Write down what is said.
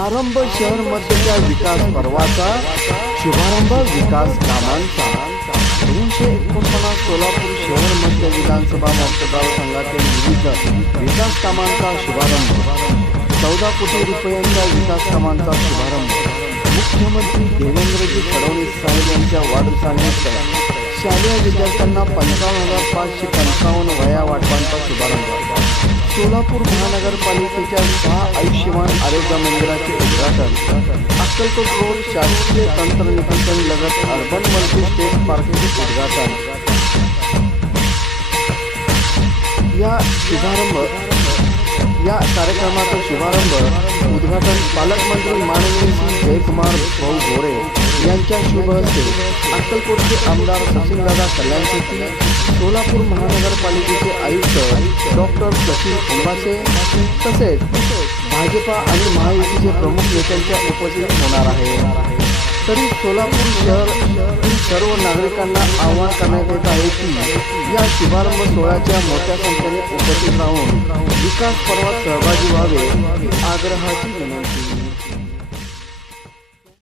आरंभ शहर मध्यच्या विकास पर्वाचा शुभारंभ विकास कामांचा. दोनशे एकोणपन्नास सोलापूर शहर मध्य विधानसभा मतदारसंघातील विविध विकास कामांचा शुभारंभ. चौदा कोटी रुपयांच्या विकास कामांचा शुभारंभ. मुख्यमंत्री देवेंद्रजी फडणवीस साहेब यांच्या वाढदिवसानिमित्त शालेय विद्यार्थ्यांना पंचावन्न हजार पाचशे पंचावन्न वया वाटपांचा शुभारंभ. सोलापूर महानगरपालिकेच्या सहा आयुष्यमान आरोग्य मंदिराचे उद्घाटन. अक्कलकोट रोड शासकीय तंत्रनिकेतन लगत अर्बन मल्टी स्टेट पार्कचे उद्घाटन. या शुभारंभ या कार्यक्रमाचा शुभारंभ उद्घाटन पालकमंत्री माननीय श्री जयकुमार भाऊ गोरे यांच्या शुभ हस्ते अक्कलकोटचे आमदार सचिनदादा कल्याण शेट्टी सोलापूर महानगरपालिकेचे आयुक्त डॉक्टर सचिन अंबासे तसेच भाजपा आणि महायुतीचे प्रमुख नेत्यांच्या उपस्थित होणार आहे. तरी सोलापूर शहर सर्व नागरिकांना आवाहन करण्यात येत आहे की या शुभारंभ सोहळ्याच्या मोठ्या संख्येने उपस्थित राहून विकास पर्वात सहभागी व्हावे आग्रहाची विनंती.